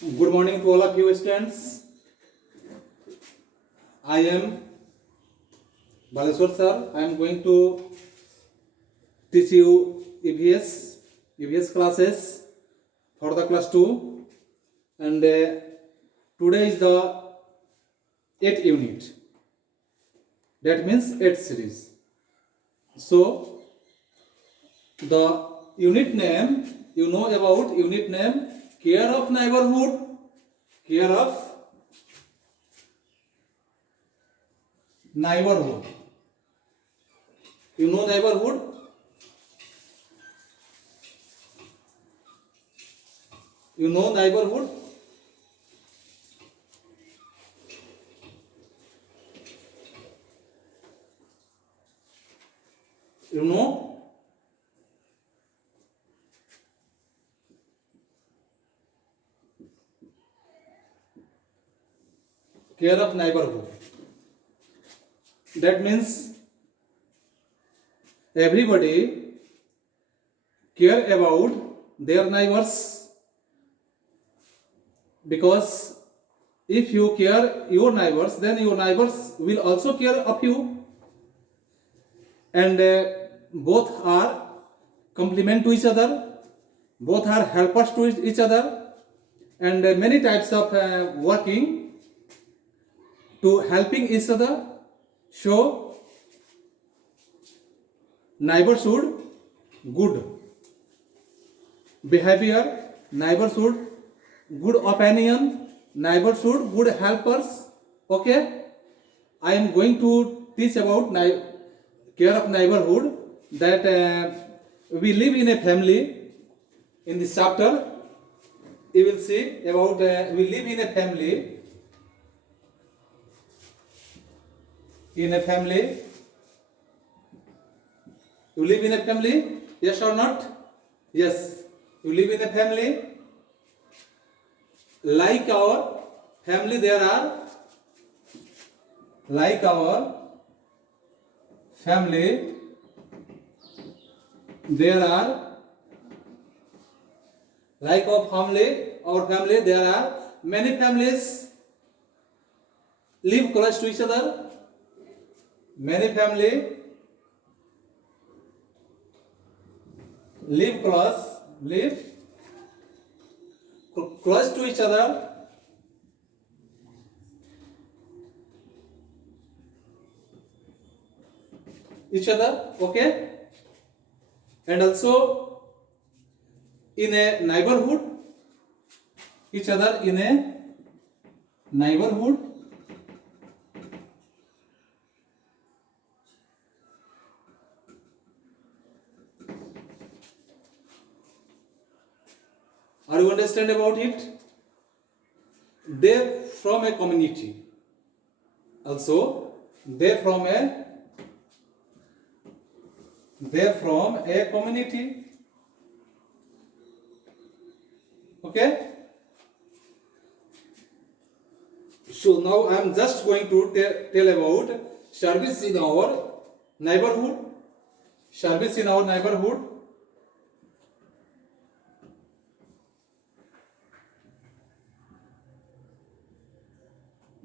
Good morning to all of you students. I am Baleswar sir. I am going to teach you EVS classes for the class 2, and today is the 8th unit. That means 8th series. So the unit name, you know about unit name, care of neighborhood, care of neighborhood. You know neighborhood? You know neighborhood? You know? Care of neighborhood. That means everybody care about their neighbors, because if you care your neighbors, then your neighbors will also care of you, and both are complement to each other, both are helpers to each other, and many types of working to helping each other. So neighborhood good behavior, neighborhood good opinion, neighborhood good helpers. Okay, I am going to teach about care of neighborhood, that we live in a family. In this chapter you will see about we live in a family. In a family, you live in a family, yes or not? Yes, you live in a family. Like our family, there are, like our family, there are, like our family, there are many families live close to each other. Many family live close to each other. Okay, and also in a neighborhood, each other in a neighborhood. Are you understand about it? They from a community. Also, they from a community. Okay. So now I am just going to tell about service in our neighborhood. Service in our neighborhood.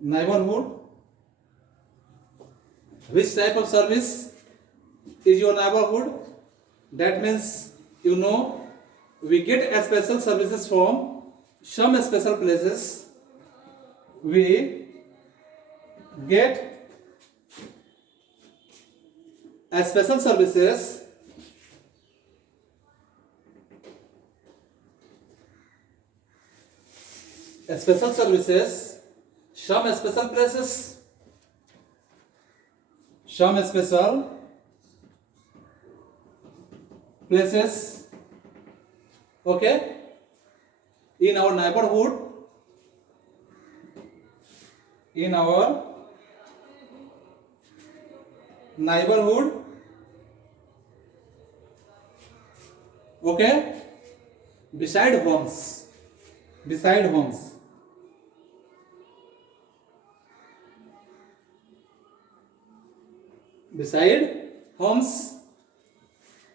Neighborhood. Which type of service is your neighborhood? That means, you know, we get a special services from some special places. We get a special services some special places, okay, in our neighborhood, okay, beside homes, beside homes,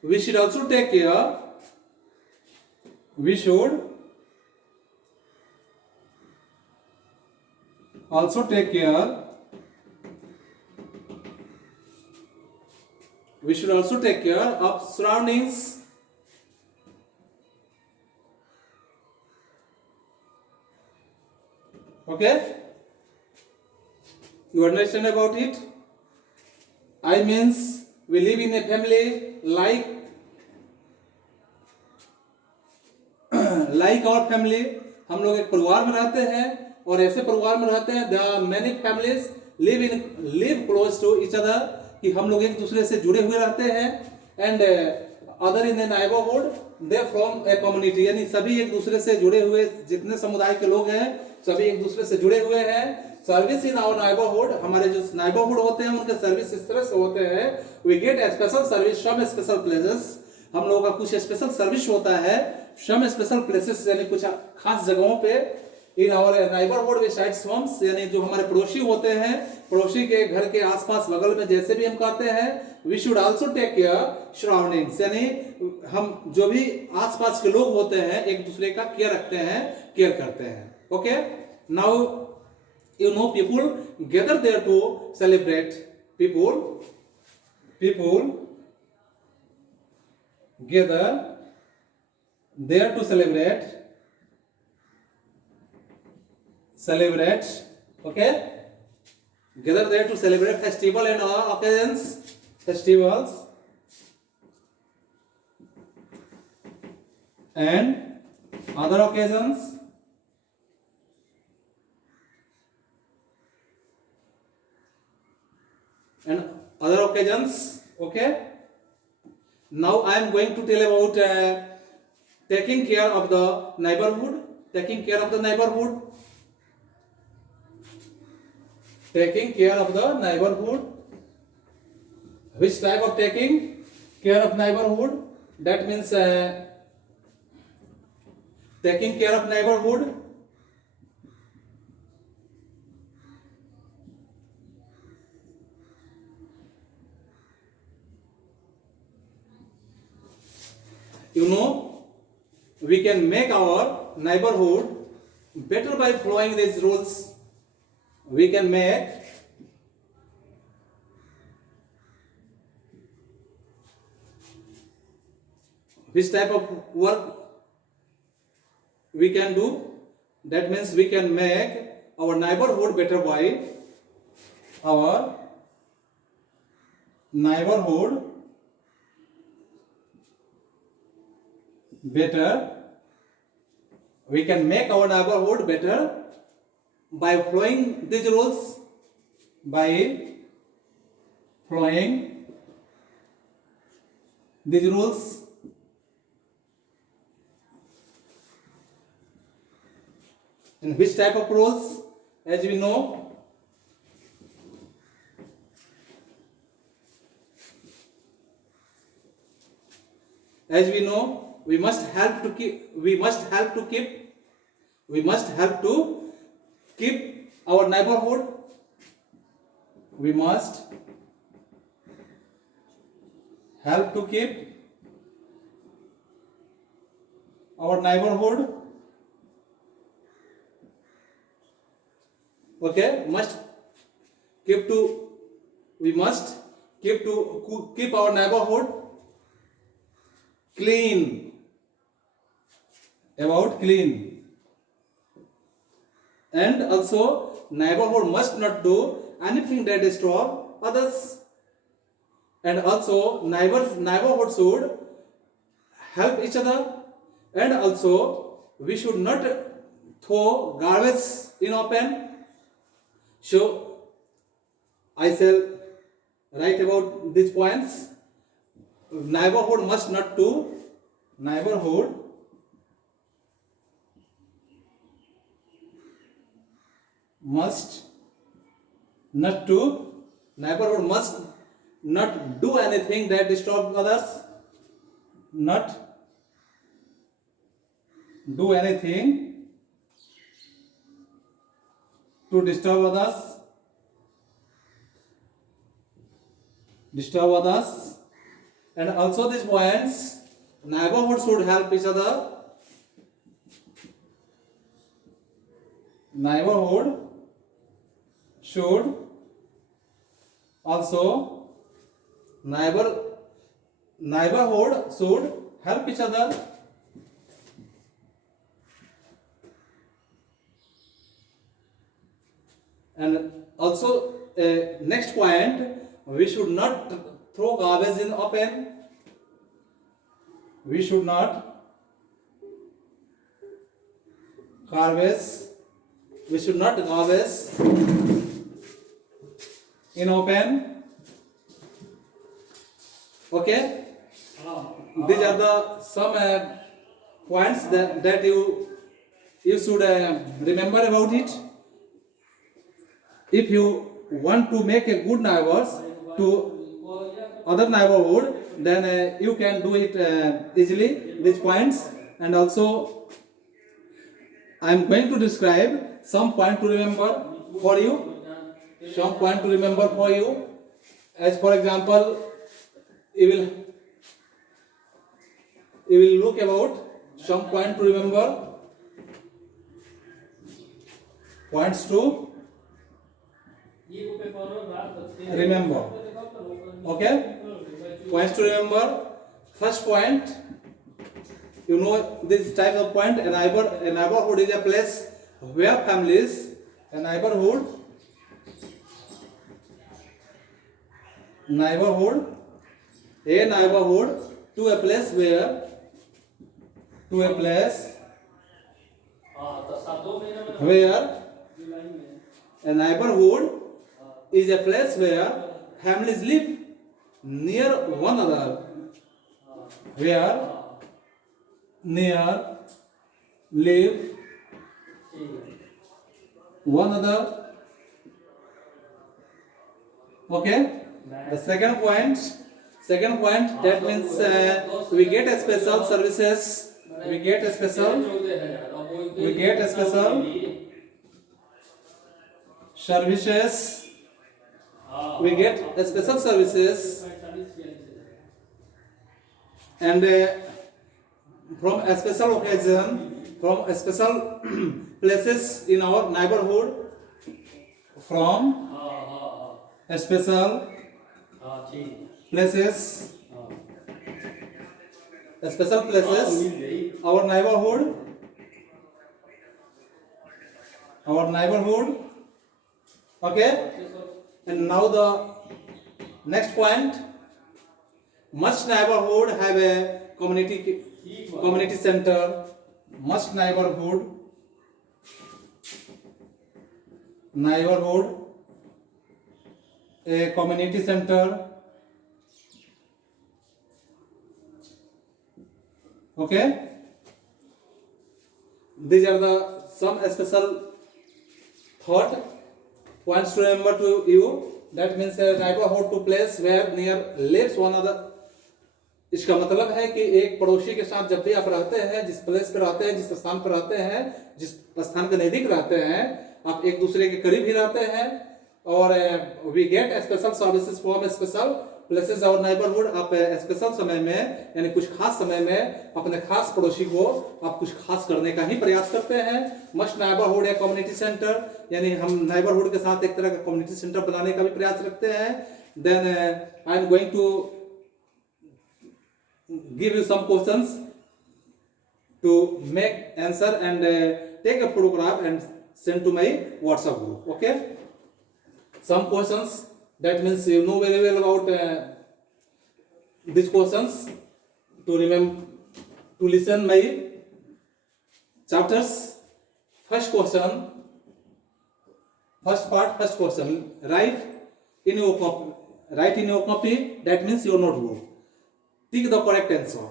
we should also take care, we should also take care. We should also take care of surroundings. Okay? You understand about it? I means we live in a family like our family. हम लोग एक परिवार में रहते हैं और ऐसे परिवार में रहते हैं there are many families live close to each other कि हम लोग एक दूसरे से जुड़े हुए रहते हैं and other in the neighborhood they from a community यानी सभी एक दूसरे से जुड़े हुए जितने समुदाय के लोग हैं सभी एक दूसरे से जुड़े हुए हैं सर्विस इन आवर नाइबरहुड हमारे जो नाइबरहुड होते हैं उनके सर्विस इस तरह से होते हैं we get special service some special places हम लोगों का कुछ स्पेशल सर्विस होता है सम स्पेशल प्लेसेस यानी कुछ खास जगहों पे in our neighbourhood besides homes यानी जो हमारे पड़ोसी होते हैं पड़ोसी के घर के आसपास बगल में जैसे भी हम कहते हैं we should also take care surroundings यानी हम जो भी आसपास के लोग होते हैं एक दूसरे का केयर रखते हैं केयर करते हैं okay now you know people gather there to celebrate people gather there to celebrate okay gather there to celebrate festival and festivals and other occasions okay now I am going to tell about taking care of the neighborhood taking care of the neighborhood which type of taking care of neighborhood that means taking care of neighborhood you know we can make our neighborhood better by following these rules we can make which type of work we can do that means we can make our neighborhood better by our neighborhood better we can make our neighborhood better by following these rules by following these rules and which type of rules as we know we must help to keep our neighborhood we must help to keep our neighborhood okay we must keep our neighborhood clean and also neighborhood must not do anything that disturb others and also neighborhood should help each other and also we should not throw garbage in open so I shall write about these points neighborhood must not do neighborhood must not do anything that disturb others not do anything to disturb others and also these points neighborhood should help each other neighborhood should also neighborhood should help each other. And also next point, we should not throw garbage in open. We should not garbage in open. Okay, these are the some points that you should remember about it. If you want to make a good neighbors to other neighborhood, then you can do it easily, these points. And also I am going to describe some point to remember for you. As for example, you will look about some point to remember. Points to remember. Okay, points to remember. First point, you know this type of point. A neighborhood is a place where families. A neighborhood to a place where a neighborhood is a place where families live near one another. Okay. The second point, that means we get a special services. We get a special services. And from a special occasion, from a special places in our neighborhood, from a special places, our neighborhood. Okay. And now the next point, must neighborhood have a community center. Must neighborhood a community center. Okay, these are the some special thought points to remember to you. That means a neighborhood to place where near lives one another. इसका मतलब है कि एक पड़ोसी के साथ जब भी आप रहते हैं, जिस प्लेस पे रहते हैं, जिस स्थान पर रहते हैं, जिस स्थान के नजदीक रहते हैं, आप एक दूसरे के करीब ही रहते हैं. और we get special services from special places और नेबरहुड. आप स्पेशल समय में यानी कुछ खास समय में अपने खास पड़ोसी को आप कुछ खास करने का ही प्रयास करते हैं. मस्ट नेबरहुड या कम्युनिटी सेंटर, यानी हम नेबरहुड के साथ एक तरह का कम्युनिटी सेंटर बनाने का भी प्रयास रखते हैं. Then I am going to give you some questions to make answer and take a photograph and send to my WhatsApp group. Okay, some questions, that means you know very well about these questions to remember, to listen my chapters. First question, first question, write in your copy, that means your notebook. Tick the correct answer.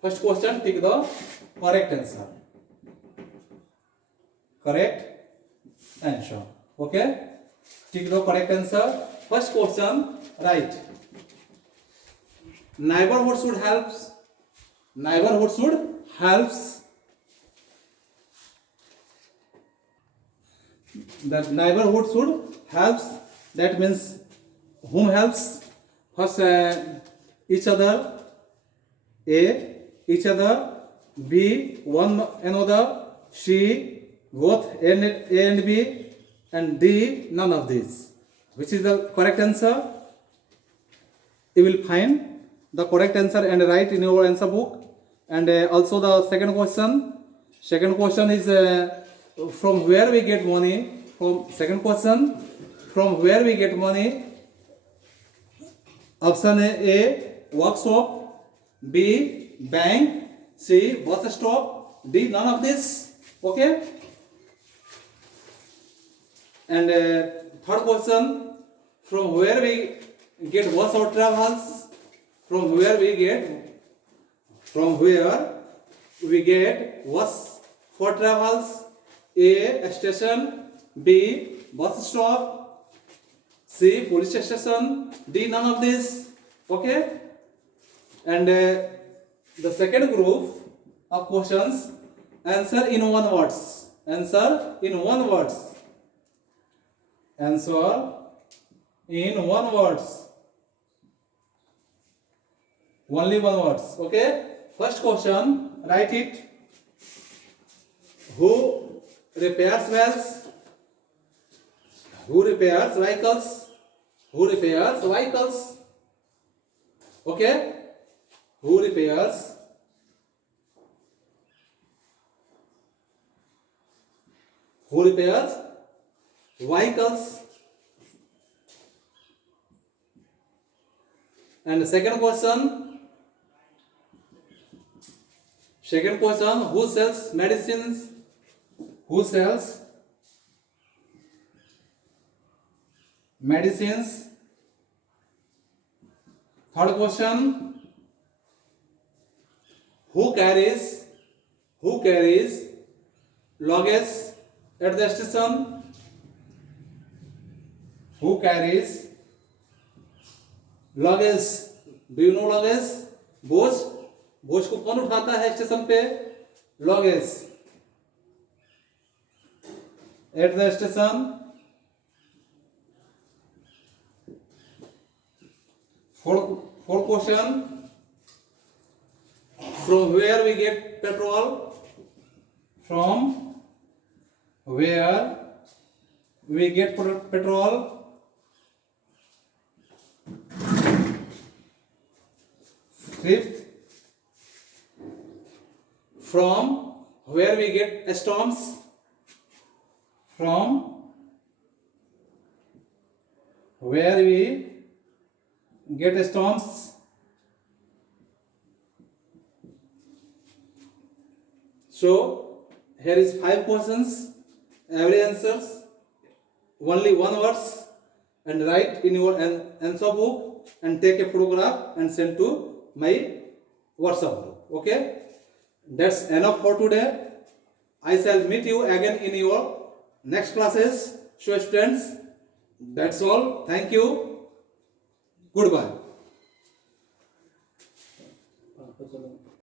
First question, tick the correct answer. Okay, tick the correct answer. First question, right. Neighborhood should helps. That neighborhood should helps, that means whom helps? First each other, A, each other, B, one another, C, both A and B, and D, none of these. Which is the correct answer? You will find the correct answer and write in your answer book. And also the second question. Second question is from where we get money. Second question, from where we get money? Option A, workshop. B, bank. C, bus stop. D, none of this. Okay. And third question, from where we get bus or travels? From where we get bus for travels? A, station. B, bus stop. C, police station. D, none of this. Okay. And the second group of questions, answer in one words. Answer in one words. Answer in one words. Only one words. Okay. First question, write it. Who repairs wells? Who repairs vehicles? Who repairs vehicles? Okay. Who repairs? Who repairs vehicles? And the second question, who sells medicines? Who sells medicines? Third question, who carries luggage at the station? Who carries luggage? Do you know luggage? बोझ को कौन उठाता है station पे? Luggage at the station. Fourth question, from where we get petrol? From where we get petrol? Fifth, from where we get stamps? From where we get stamps? So here is 5 questions. Every answers only one words, and write in your answer book and take a photograph and send to my WhatsApp group. Okay, that's enough for today. I shall meet you again in your next classes. So students, that's all. Thank you. Goodbye.